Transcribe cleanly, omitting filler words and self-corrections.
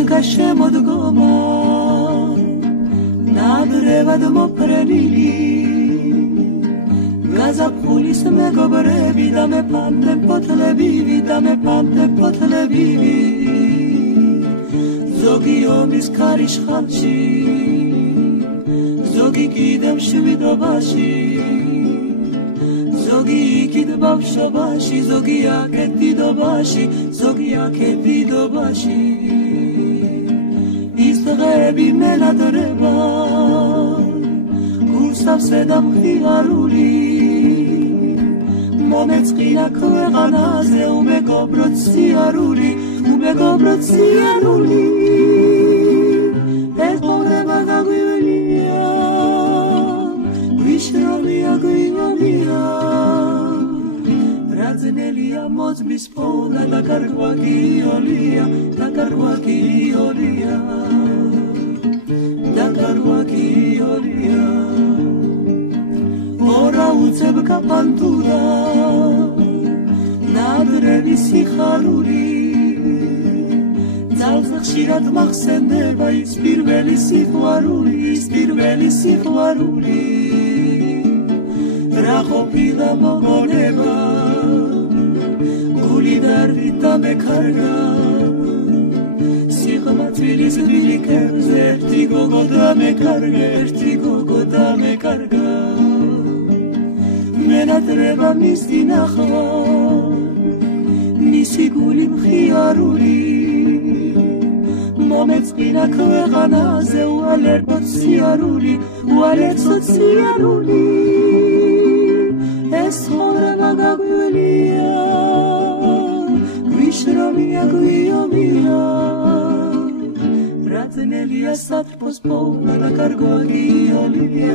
მოდგა შემოდგომა ნადრევად მოფრენილი გაზაფხულის მეგობრები და მეფანტე ფოთლებივი ზოგი ომის ქარიშხალში ზოგი კიდევ შვიდობაში ზოგი იქით ბავშვობაში ზოგი აქეთ დიდობაში ის დღეები მენადრება გულსავსე და მხიარული მომეწყინა ქვეყანაზე უმეგობროთ სიარული ეთყორება გაგვივლია გვიშროლია გვიოლია რაძნელია მოძმის პოვნა და კარგვა გიოლია ორა უცებ კაპანტურა ნადრევი სიხარული ძალზე ხშირად მახსენდება ის პირველი სიყვარული რა ყოფილა მოგონება გული დარდით დამეკარგა სიღმათვილის გლიქებზე ერთი გოგო დამეკარგა მენადრება მის დინახვა მისი გული მხიარული მომეწყინა ქვეყანაზე უალერტოთ სიარული ეს ცხოვრება გაგვივლია გვიშრომია გვიომია რაძნელია სატრფოს პოვნა და კარგვა გიოლია